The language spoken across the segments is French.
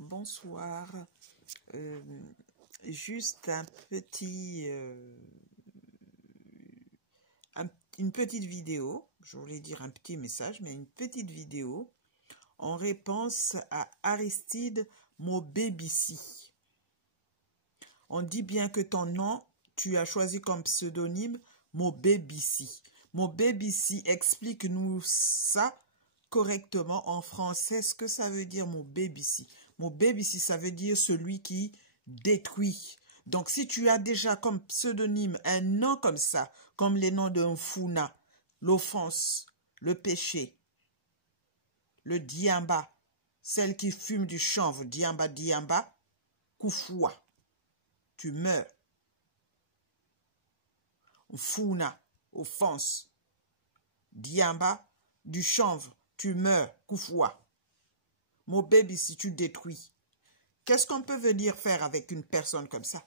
bonsoir. Juste un petit, une petite vidéo, je voulais dire un petit message, mais une petite vidéo en réponse à Aristide Mobébissi. On dit bien que ton nom, tu as choisi comme pseudonyme Mobébissi. Mobébissi, explique-nous ça correctement en français, ce que ça veut dire Mobébissi. Mobébissi, ça veut dire celui qui détruit. Donc, si tu as déjà comme pseudonyme un nom comme ça, comme les noms d'un Funa, l'offense, le péché, le Diamba, celle qui fume du chanvre, Diamba, Diamba, Koufoua, tu meurs. Funa, offense, Diamba, du chanvre, tu meurs, Koufoua. Mobébissi, tu détruis. Qu'est-ce qu'on peut venir faire avec une personne comme ça?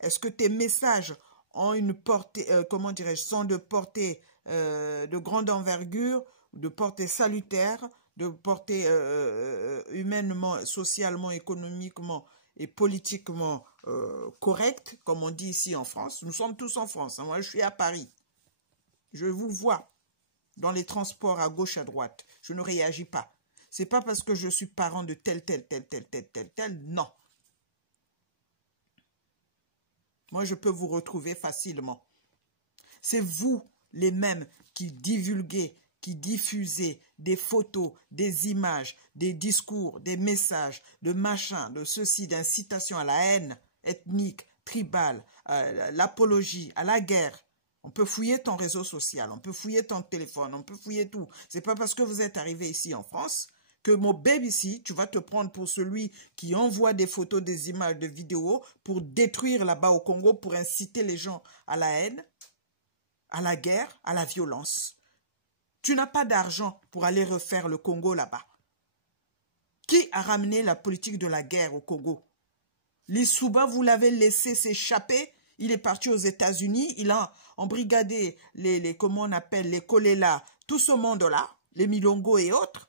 Est-ce que tes messages ont une portée, comment dirais-je, sont de portée de grande envergure, de portée salutaire, de portée humainement, socialement, économiquement et politiquement correcte, comme on dit ici en France? Nous sommes tous en France. Hein. Moi, je suis à Paris. Je vous vois dans les transports à gauche, à droite. Je ne réagis pas. C'est pas parce que je suis parent de tel, non. Moi, je peux vous retrouver facilement. C'est vous, les mêmes, qui divulguez, qui diffusez des photos, des images, des discours, des messages, de machin, de ceci, d'incitation à la haine ethnique, tribale, l'apologie, à la guerre. On peut fouiller ton réseau social, on peut fouiller ton téléphone, on peut fouiller tout. C'est pas parce que vous êtes arrivé ici en France que Mobébissi, tu vas te prendre pour celui qui envoie des photos, des images, des vidéos pour détruire là-bas au Congo, pour inciter les gens à la haine, à la guerre, à la violence. Tu n'as pas d'argent pour aller refaire le Congo là-bas. Qui a ramené la politique de la guerre au Congo? Lissouba, vous l'avez laissé s'échapper. Il est parti aux États-Unis. Il a embrigadé comment on appelle, les Kolela, tout ce monde-là, les Milongo et autres.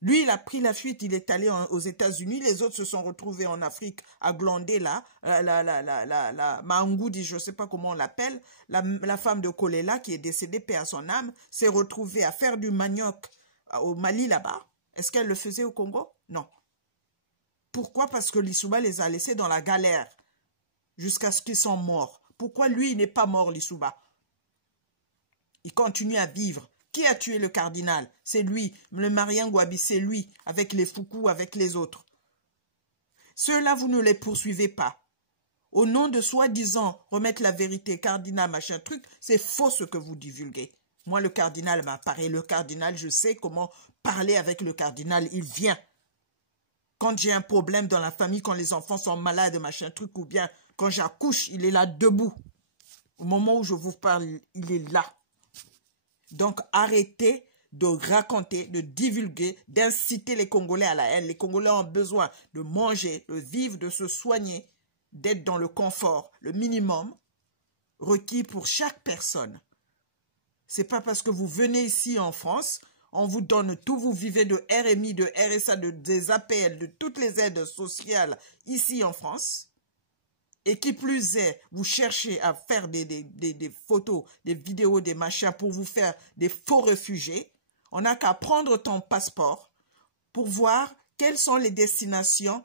Lui, il a pris la fuite, il est allé aux États-Unis. Les autres se sont retrouvés en Afrique à glander là. La Maangoudi, je ne sais pas comment on l'appelle. La femme de Kolela qui est décédée, paix à son âme, s'est retrouvée à faire du manioc au Mali là-bas. Est-ce qu'elle le faisait au Congo? Non. Pourquoi? Parce que Lissouba les a laissés dans la galère jusqu'à ce qu'ils soient morts. Pourquoi lui, il n'est pas mort, Lissouba? Il continue à vivre. Qui a tué le cardinal? C'est lui. Le Marien Gouabi, c'est lui, avec les Foukou, avec les autres. Ceux-là, vous ne les poursuivez pas. Au nom de soi-disant remettre la vérité, cardinal, machin truc, c'est faux ce que vous divulguez. Moi, le cardinal m'apparaît. Le cardinal, je sais comment parler avec le cardinal. Il vient. Quand j'ai un problème dans la famille, quand les enfants sont malades, machin truc, ou bien quand j'accouche, il est là debout. Au moment où je vous parle, il est là. Donc, arrêtez de raconter, de divulguer, d'inciter les Congolais à la haine. Les Congolais ont besoin de manger, de vivre, de se soigner, d'être dans le confort, le minimum requis pour chaque personne. C'est pas parce que vous venez ici en France, on vous donne tout, vous vivez de RMI, de RSA, des APL, de toutes les aides sociales ici en France. Et qui plus est, vous cherchez à faire des photos, des vidéos, des machins pour vous faire des faux réfugiés. On n'a qu'à prendre ton passeport pour voir quelles sont les destinations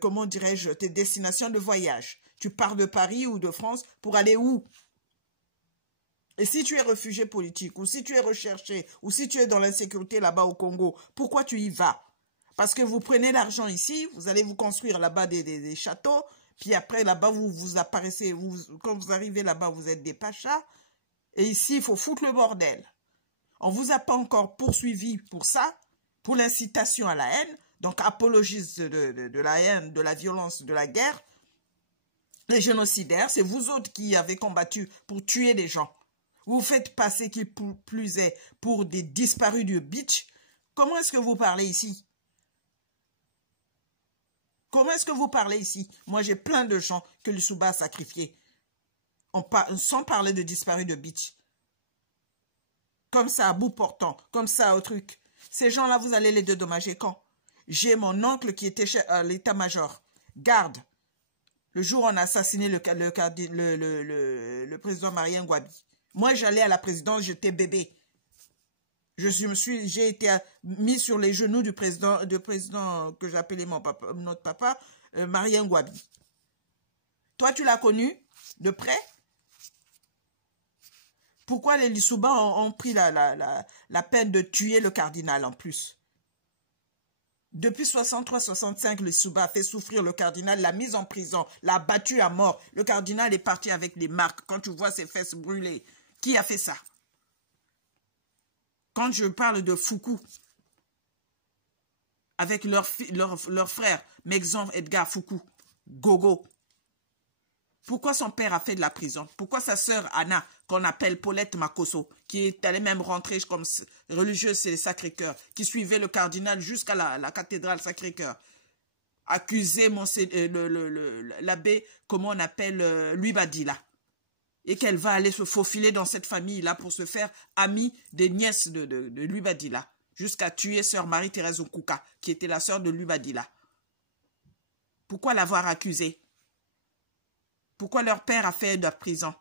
comment dirais-je, tes destinations de voyage. Tu pars de Paris ou de France pour aller où? Et si tu es réfugié politique, ou si tu es recherché, ou si tu es dans l'insécurité là-bas au Congo, pourquoi tu y vas? Parce que vous prenez l'argent ici, vous allez vous construire là-bas des châteaux, puis après, là-bas, vous apparaissez, quand vous arrivez là-bas, vous êtes des pachas. Et ici, il faut foutre le bordel. On ne vous a pas encore poursuivi pour ça, pour l'incitation à la haine, donc apologiste de la haine, de la violence, de la guerre. Les génocidaires, c'est vous autres qui avez combattu pour tuer des gens. Vous faites passer qui plus est pour des disparus du beach. Comment est-ce que vous parlez ici? Comment est-ce que vous parlez ici? Moi, j'ai plein de gens que Lissouba a sacrifiés. Sans parler de disparus de beach. Comme ça, à bout portant. Comme ça, au truc. Ces gens-là, vous allez les dédommager quand? J'ai mon oncle qui était à l'état-major. Garde. Le jour où on a assassiné le président Marien Ngouabi. Moi, j'allais à la présidence, j'étais bébé. J'ai été mis sur les genoux du président que j'appelais notre papa, Marien Ngouabi. Toi, tu l'as connu de près? Pourquoi les Lissouba ont pris la peine de tuer le cardinal en plus? Depuis 63-65, Lissouba a fait souffrir le cardinal, l'a mis en prison, l'a battu à mort. Le cardinal est parti avec les marques. Quand tu vois ses fesses brûlées, qui a fait ça? Quand je parle de Foucault, avec leur frère, Mexan Edgar Foucault, Gogo, pourquoi son père a fait de la prison? Pourquoi sa sœur Anna, qu'on appelle Paulette Makosso, qui est allée même rentrer comme religieuse c'est Sacré-Cœur, qui suivait le cardinal jusqu'à la cathédrale Sacré-Cœur, accusait l'abbé, comment on appelle, Louis Badila, et qu'elle va aller se faufiler dans cette famille-là pour se faire amie des nièces de Louis Badila, jusqu'à tuer sœur Marie-Thérèse Okuka, qui était la sœur de Louis Badila. Pourquoi l'avoir accusée? Pourquoi leur père a fait de la prison?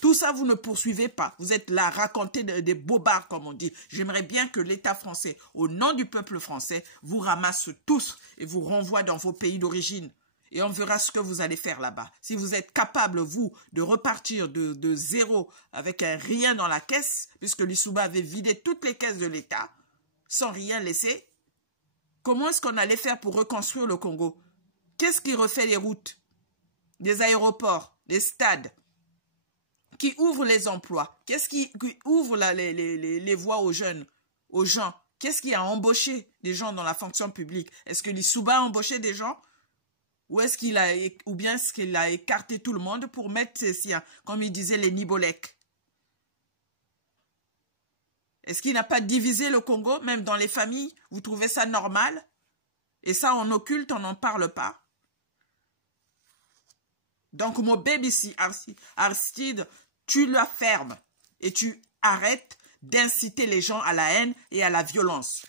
Tout ça, vous ne poursuivez pas. Vous êtes là, raconter des bobards, comme on dit. J'aimerais bien que l'État français, au nom du peuple français, vous ramasse tous et vous renvoie dans vos pays d'origine. Et on verra ce que vous allez faire là-bas. Si vous êtes capable, vous, de repartir de zéro avec un rien dans la caisse, puisque Lissouba avait vidé toutes les caisses de l'État, sans rien laisser, comment est-ce qu'on allait faire pour reconstruire le Congo? Qu'est-ce qui refait les routes? Des aéroports, des stades, qui ouvrent les emplois. Qu'est-ce qui ouvre les voies aux jeunes, aux gens? Qu'est-ce qui a embauché des gens dans la fonction publique? Est-ce que Lissouba a embauché des gens? Ou bien est-ce qu'il a écarté tout le monde pour mettre ses siens, comme il disait les Nibolek? Est-ce qu'il n'a pas divisé le Congo, même dans les familles? Vous trouvez ça normal? Et ça, on occulte, on n'en parle pas. Donc, mon bébé ici, Aristide, tu la fermes et tu arrêtes d'inciter les gens à la haine et à la violence.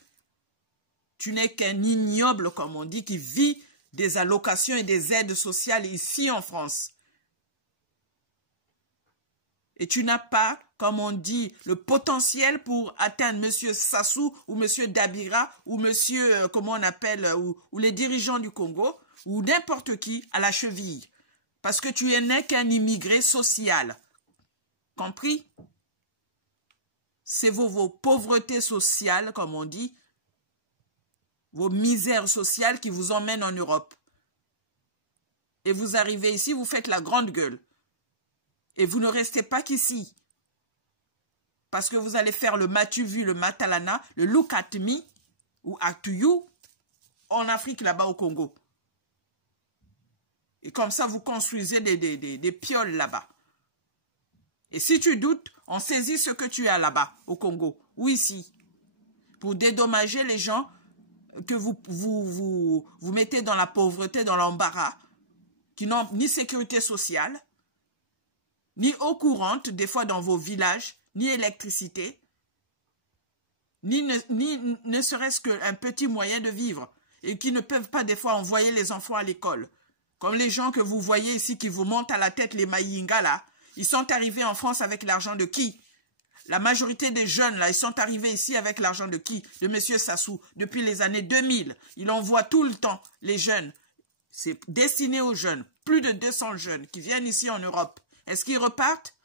Tu n'es qu'un ignoble, comme on dit, qui vit des allocations et des aides sociales ici en France. Et tu n'as pas, comme on dit, le potentiel pour atteindre M. Sassou ou M. Dabira ou M. comment on appelle, ou les dirigeants du Congo ou n'importe qui à la cheville. Parce que tu n'es qu'un immigré social. Compris? C'est vos pauvretés sociales, comme on dit, vos misères sociales qui vous emmènent en Europe. Et vous arrivez ici, vous faites la grande gueule. Et vous ne restez pas qu'ici. Parce que vous allez faire le matu vu, le matalana, le look at me ou at you en Afrique, là-bas au Congo. Et comme ça, vous construisez des pioles là-bas. Et si tu doutes, on saisit ce que tu as là-bas, au Congo, ou ici, pour dédommager les gens que vous mettez dans la pauvreté, dans l'embarras, qui n'ont ni sécurité sociale, ni eau courante, des fois dans vos villages, ni électricité, ni ne serait-ce qu'un petit moyen de vivre, et qui ne peuvent pas des fois envoyer les enfants à l'école. Comme les gens que vous voyez ici qui vous montent à la tête, les Mayinga là, ils sont arrivés en France avec l'argent de qui? La majorité des jeunes là, ils sont arrivés ici avec l'argent de qui? De M. Sassou, depuis les années 2000. Il envoie tout le temps les jeunes. C'est destiné aux jeunes. Plus de 200 jeunes qui viennent ici en Europe. Est-ce qu'ils repartent?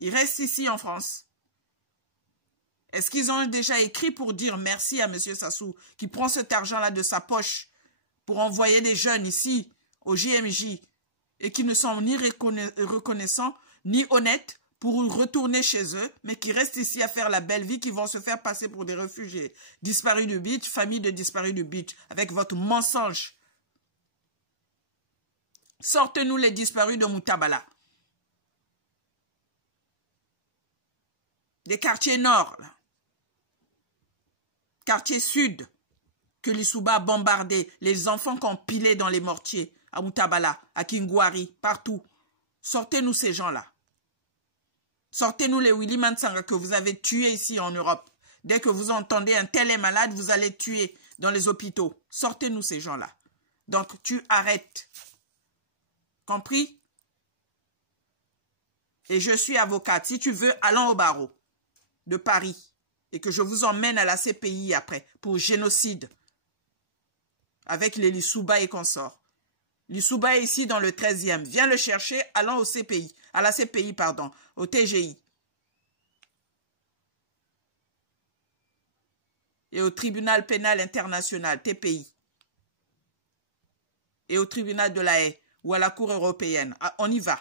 Ils restent ici en France. Est-ce qu'ils ont déjà écrit pour dire merci à M. Sassou qui prend cet argent-là de sa poche pour envoyer des jeunes ici au JMJ et qui ne sont ni reconnaissants ni honnêtes pour retourner chez eux, mais qui restent ici à faire la belle vie, qui vont se faire passer pour des réfugiés. Disparus du beach, famille de disparus du beach, avec votre mensonge. Sortez-nous les disparus de Moutabala. Des quartiers nord, là. Quartier sud, que Lissouba a bombardé, les enfants qu'on pilait dans les mortiers, à Moutabala, à Kingouari, partout. Sortez-nous ces gens-là. Sortez-nous les Willy Mansanga que vous avez tués ici en Europe. Dès que vous entendez un tel est malade, vous allez tuer dans les hôpitaux. Sortez-nous ces gens-là. Donc, tu arrêtes. Compris? Et je suis avocate. Si tu veux, allons au barreau de Paris et que je vous emmène à la CPI après pour génocide avec les Lissouba et consorts. Lissouba est ici dans le 13e. Viens le chercher, allons au CPI, à la CPI, pardon, au TGI. Et au tribunal pénal international, TPI. Et au tribunal de la Haye ou à la Cour européenne. Ah, on y va.